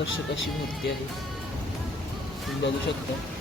आकर्षक अशी मूर्ती आहे. तुम्ही बघू शकता.